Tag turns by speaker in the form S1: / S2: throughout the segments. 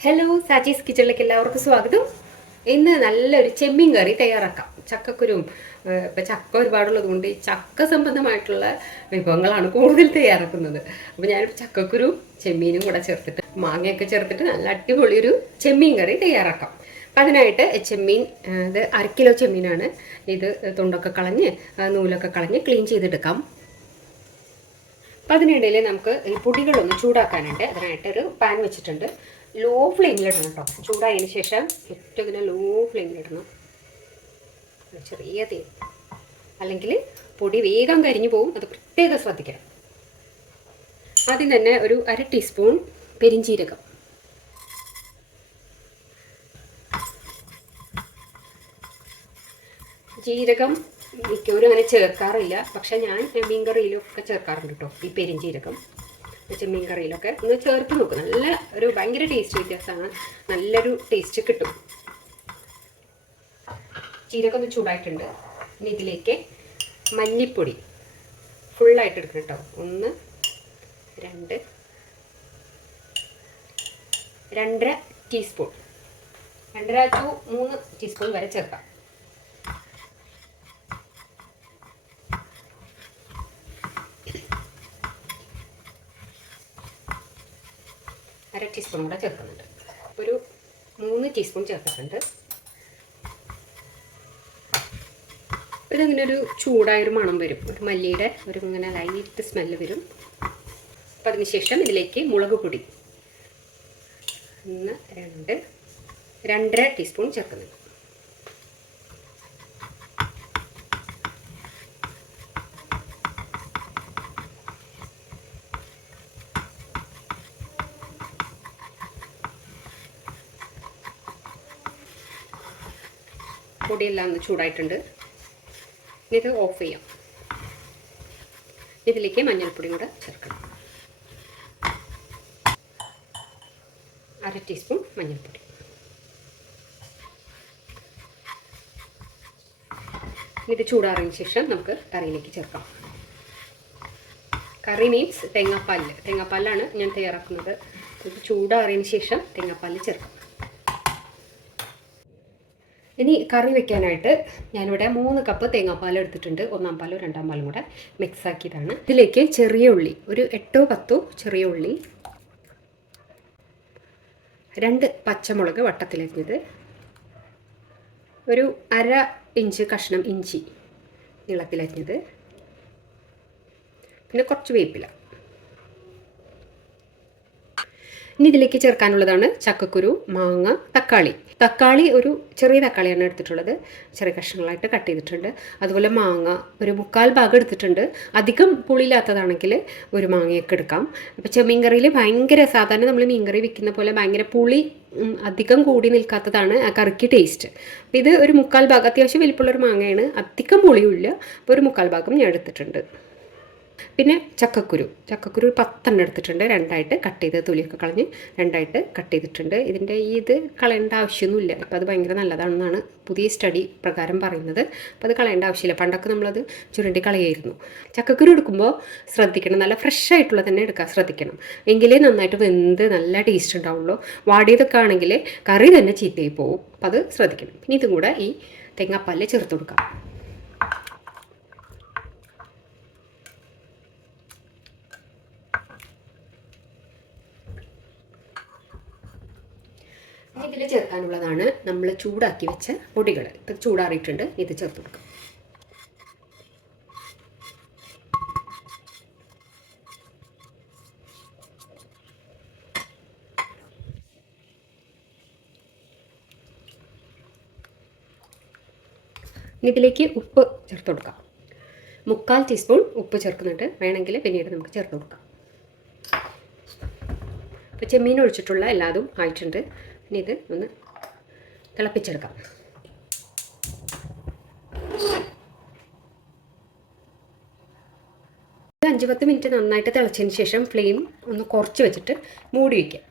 S1: Hello Saji's കിച്ചണിലേക്ക് എല്ലാവർക്കും സ്വാഗതം. ഇന്ന് നല്ലൊരു ചെമ്മീൻ കറി തയ്യാറാക്കാം. ചക്കക്കുരും ഇപ്പം ചക്ക ഒരുപാടുള്ളത് കൊണ്ട് ഈ ചക്ക സംബന്ധമായിട്ടുള്ള വിഭവങ്ങളാണ് കൂടുതൽ തയ്യാറാക്കുന്നത്. അപ്പോൾ ഞാനിപ്പോൾ ചക്കക്കുരും ചെമ്മീനും കൂടെ ചേർത്തിട്ട് മാങ്ങയൊക്കെ ചേർത്തിട്ട് നല്ല അടിപൊളി ഒരു ചെമ്മീൻ കറി തയ്യാറാക്കാം. അപ്പം അതിനായിട്ട് ചെമ്മീൻ ഇത് അര കിലോ ചെമ്മീനാണ്. ഇത് തൊണ്ടൊക്കെ കളഞ്ഞ് നൂലൊക്കെ കളഞ്ഞ് ക്ലീൻ ചെയ്തെടുക്കാം. അപ്പം അതിനിടയിൽ നമുക്ക് ഈ പൊടികളൊന്ന് ചൂടാക്കാനുണ്ട്. അതിനായിട്ട് ഒരു പാൻ വെച്ചിട്ടുണ്ട്. ലോ ഫ്ലെയിമിലിടണം കേട്ടോ. ചൂടായതിന് ശേഷം ഏറ്റവും ഇങ്ങനെ ലോ ഫ്ലെയിമിലിടണം ചെറിയ തീ. അല്ലെങ്കിൽ പൊടി വേഗം കരിഞ്ഞു പോകും അത് പ്രത്യേകം ശ്രദ്ധിക്കണം. ആദ്യം തന്നെ ഒരു അര ടീസ്പൂൺ പെരിഞ്ചീരകം. ജീരകം മിക്കവരും അങ്ങനെ ചേർക്കാറില്ല. പക്ഷെ ഞാൻ മീൻ കറിയിലൊക്കെ ചേർക്കാറുണ്ട് കേട്ടോ ഈ പെരിഞ്ചീരകം. ചെമ്മീൻ കറിയിലൊക്കെ ഒന്ന് ചേർത്ത് നോക്കും. നല്ല ഒരു ഭയങ്കര ടേസ്റ്റ് വ്യത്യാസമാണ്. നല്ലൊരു ടേസ്റ്റ് കിട്ടും. ചീരക്കൊന്ന് ചൂടായിട്ടുണ്ട്. ഇനി ഇതിലേക്ക് മല്ലിപ്പൊടി ഫുള്ളായിട്ട് എടുക്കണം കേട്ടോ. ഒന്ന് രണ്ട് രണ്ടര ടീസ്പൂൺ രണ്ടര ടു മൂന്ന് ടീസ്പൂൺ വരെ ചേർക്കാം. അര ടീസ്പൂൺ കൂടെ ചേർക്കുന്നുണ്ട്. ഒരു മൂന്ന് ടീസ്പൂൺ ചേർത്തിട്ടുണ്ട്. ഇതിങ്ങനെ ഒരു ചൂടായൊരു മണം വരും. ഒരു മല്ലിയുടെ ഒരു ഇങ്ങനെ ലൈറ്റ് സ്മെല്ല് വരും. അപ്പം അതിനുശേഷം ഇതിലേക്ക് മുളക് പൊടി. ഒന്ന് രണ്ട് രണ്ടര ടീസ്പൂൺ ചേർക്കുന്നുണ്ട്. പൊടിയെല്ലാം ഒന്ന് ചൂടായിട്ടുണ്ട്. ഇനി ഇത് ഓഫ് ചെയ്യാം. ഇതിലേക്ക് മഞ്ഞൾപ്പൊടി കൂടെ ചേർക്കണം. അര ടീസ്പൂൺ മഞ്ഞൾപ്പൊടി. ഇത് ചൂടാറിയതിന് ശേഷം നമുക്ക് കറിയിലേക്ക് ചേർക്കാം. കറി മീൻസ് തേങ്ങാപ്പാലിൽ തേങ്ങാപ്പാലാണ് ഞാൻ തയ്യാറാക്കുന്നത്. ചൂടാറിയതിന് ശേഷം തേങ്ങാപ്പാലിൽ ചേർക്കാം. ഇനി കറി വെക്കാനായിട്ട് ഞാനിവിടെ മൂന്ന് കപ്പ് തേങ്ങാപ്പാൽ എടുത്തിട്ടുണ്ട്. ഒന്നാം പാലും രണ്ടാം പാലും കൂടെ മിക്സ് ആക്കിയതാണ്. ഇതിലേക്ക് ചെറിയ ഉള്ളി ഒരു എട്ടോ പത്തോ ചെറിയ ഉള്ളി രണ്ട് പച്ചമുളക് വട്ടത്തിലരിഞ്ഞത് ഒരു അര ഇഞ്ച് കഷ്ണം ഇഞ്ചി നീളത്തിലരിഞ്ഞത് പിന്നെ കുറച്ച് വേപ്പില. ഇനി ഇതിലേക്ക് ചേർക്കാനുള്ളതാണ് ചക്കക്കുരു മാങ്ങ തക്കാളി. തക്കാളി ഒരു ചെറിയ തക്കാളിയാണ് എടുത്തിട്ടുള്ളത്. ചെറിയ കഷ്ണങ്ങളായിട്ട് കട്ട് ചെയ്തിട്ടുണ്ട്. അതുപോലെ മാങ്ങ ഒരു മുക്കാൽ ഭാഗം എടുത്തിട്ടുണ്ട്. അധികം പുളിയില്ലാത്തതാണെങ്കിൽ ഒരു മാങ്ങയൊക്കെ എടുക്കാം. അപ്പോൾ ചെമ്മീൻ കറിയിൽ ഭയങ്കര സാധാരണ നമ്മൾ മീൻകറി വിൽക്കുന്ന പോലെ ഭയങ്കര പുളി അധികം കൂടി നിൽക്കാത്തതാണ് ആ കറിക്ക് ടേസ്റ്റ് അപ്പോൾ ഇത് ഒരു മുക്കാൽ ഭാഗം അത്യാവശ്യം വലിപ്പമുള്ളൊരു മാങ്ങയാണ്. അധികം പുളിയുമില്ല. അപ്പോൾ ഒരു മുക്കാൽ ഭാഗം ഞാൻ എടുത്തിട്ടുണ്ട്. പിന്നെ ചക്കക്കുരു. ചക്കക്കുരു പത്തെണ്ണം എടുത്തിട്ടുണ്ട്. രണ്ടായിട്ട് കട്ട് ചെയ്ത് തൊലിയൊക്കെ കളഞ്ഞ് രണ്ടായിട്ട് കട്ട് ചെയ്തിട്ടുണ്ട്. ഇതിന്റെ ഈ ഇത് കളയേണ്ട ആവശ്യമൊന്നുമില്ല. അപ്പോൾ അത് ഭയങ്കര നല്ലതാണെന്നാണ് പുതിയ സ്റ്റഡി പ്രകാരം പറയുന്നത്. അപ്പോൾ അത് കളയേണ്ട ആവശ്യമില്ല. പണ്ടൊക്കെ നമ്മളത് ചുരുണ്ടി കളയായിരുന്നു ചക്കക്കുരു എടുക്കുമ്പോൾ ശ്രദ്ധിക്കണം. നല്ല ഫ്രഷ് ആയിട്ടുള്ള തന്നെ എടുക്കാൻ ശ്രദ്ധിക്കണം. എങ്കിലേ നന്നായിട്ട് വെന്ത് നല്ല ടേസ്റ്റ് ഉണ്ടാവുള്ളൂ. വാടിയതൊക്കെ ആണെങ്കിൽ കറി തന്നെ ചീത്തയായി പോകും. അപ്പോൾ അത് ശ്രദ്ധിക്കണം. പിന്നെ ഇതും കൂടെ ഈ തേങ്ങാപ്പാലിൽ ചേർത്ത് കൊടുക്കാം ഇതിൽ ചേർക്കാനുള്ളതാണ് നമ്മൾ ചൂടാക്കി വെച്ച പൊടികൾ ഇപ്പം ചൂടാറിയിട്ടുണ്ട്. ഇത് ചേർത്ത് കൊടുക്കാം. ഇതിലേക്ക് ഉപ്പ് ചേർത്ത് കൊടുക്കാം. മുക്കാൽ ടീസ്പൂൺ ഉപ്പ് ചേർക്കുന്നുണ്ട്. വേണമെങ്കിൽ പിന്നീട് നമുക്ക് ചേർത്ത് കൊടുക്കാം. അപ്പോൾ ചെമ്മീൻ ഒഴിച്ചിട്ടുള്ള എല്ലാതും ആയിട്ടുണ്ട്. ഇനി ഇത് ഒന്ന് തിളപ്പിച്ചെടുക്കാം. അഞ്ച് പത്ത് മിനിറ്റ് നന്നായിട്ട് തിളച്ചതിന് ശേഷം ഫ്ലെയിം ഒന്ന് കുറച്ച് വെച്ചിട്ട് മൂടി വയ്ക്കാം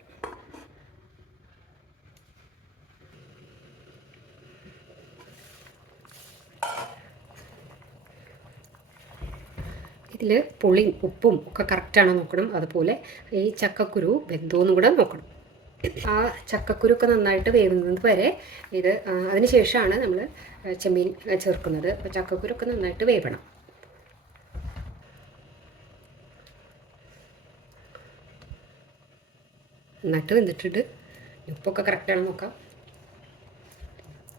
S1: ഇതിൽ പുളിയും ഉപ്പും ഒക്കെ കറക്റ്റാണോ നോക്കണം. അതുപോലെ ഈ ചക്കക്കുരു വെന്തോന്നും കൂടെ നോക്കണം. ആ ചക്കക്കുരുക്കെ നന്നായിട്ട് വേവുന്നത് വരെ ഇത് അതിനുശേഷമാണ് അതിന് ശേഷമാണ് നമ്മൾ ചെമ്മീൻ ചേർക്കുന്നത്. അപ്പോൾ ചക്കക്കുരുക്കെ നന്നായിട്ട് വേവണം. നന്നായിട്ട് വെന്തിട്ടുണ്ട്. ഉപ്പൊക്കെ കറക്റ്റാണ് നോക്കാം.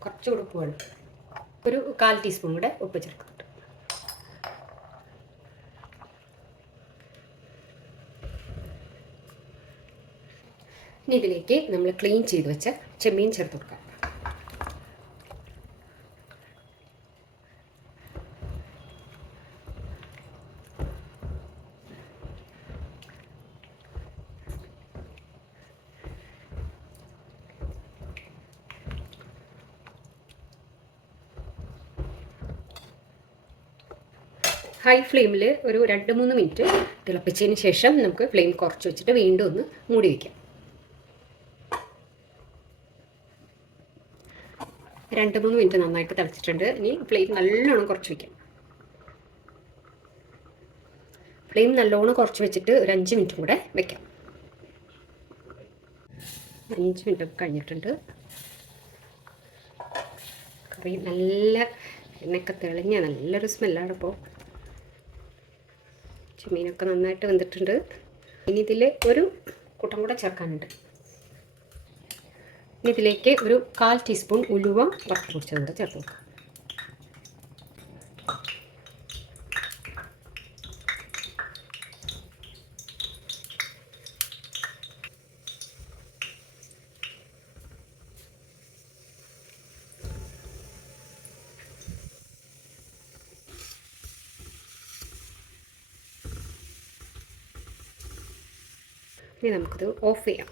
S1: കുറച്ച് ഉപ്പ് വേണം. ഒരു കാൽ ടീസ്പൂൺ കൂടെ ഉപ്പ് ചേർക്കുന്നുണ്ട് ഇനി ഇതിലേക്ക് നമ്മൾ ക്ലീൻ ചെയ്ത് വെച്ച ചെമ്മീൻ ചേർത്ത് കൊടുക്കാം. ഹൈ ഫ്ലെയിമിൽ ഒരു രണ്ട് മൂന്ന് മിനിറ്റ് തിളപ്പിച്ചതിന് ശേഷം നമുക്ക് ഫ്ലെയിം കുറച്ച് വെച്ചിട്ട് വീണ്ടും ഒന്ന് മൂടി വയ്ക്കാം രണ്ട് മൂന്ന് മിനിറ്റ് നന്നായിട്ട് തിളച്ചിട്ടുണ്ട്. ഇനി ഫ്ലെയിം നല്ലോണം കുറച്ച് വയ്ക്കാം ഫ്ലെയിം നല്ലോണം കുറച്ച് വെച്ചിട്ട് ഒരു അഞ്ച് മിനിറ്റും കൂടെ വെക്കാം. അഞ്ച് മിനിറ്റ് കഴിഞ്ഞിട്ടുണ്ട്. കറി നല്ല എണ്ണയൊക്കെ തെളിഞ്ഞ നല്ലൊരു സ്മെല്ലാണ് ഇപ്പോൾ ചെമ്മീനൊക്കെ നന്നായിട്ട് വെന്തിട്ടുണ്ട്. ഇനി ഇതിൽ ഒരു കൂട്ടം കൂടെ ചേർക്കാനുണ്ട്. ഇതിലേക്ക് ഒരു കാൽ ടീസ്പൂൺ ഉലുവ വറുത്ത് പൊടിച്ചത് കൂടെ ചേർത്ത് കൊടുക്കാം. ഇനി നമുക്കിത് ഓഫ് ചെയ്യാം.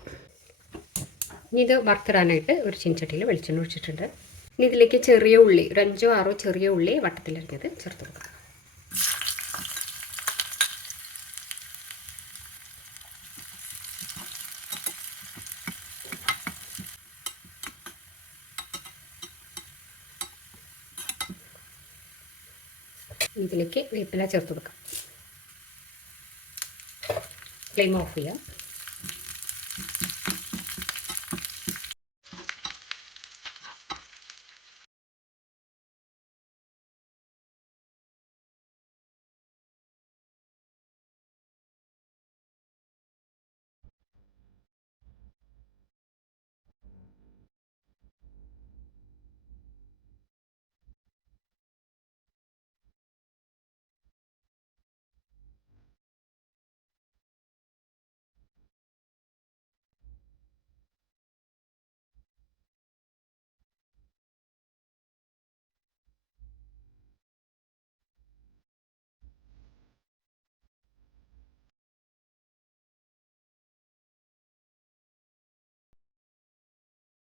S1: ഇനി ഇത് വറുത്തിടാനായിട്ട് ഒരു ചിൻചട്ടിയിൽ വെളിച്ചെണ്ണ ഒഴിച്ചിട്ടുണ്ട്. ഇനി ഇതിലേക്ക് ചെറിയ ഉള്ളി ഒരു അഞ്ചോ ആറോ ചെറിയ ഉള്ളി വട്ടത്തിലരിഞ്ഞത് ചേർത്ത് കൊടുക്കാം. ഇതിലേക്ക് വേപ്പില ചേർത്ത് കൊടുക്കാം. ഫ്ലെയിം ഓഫ് ചെയ്യാം.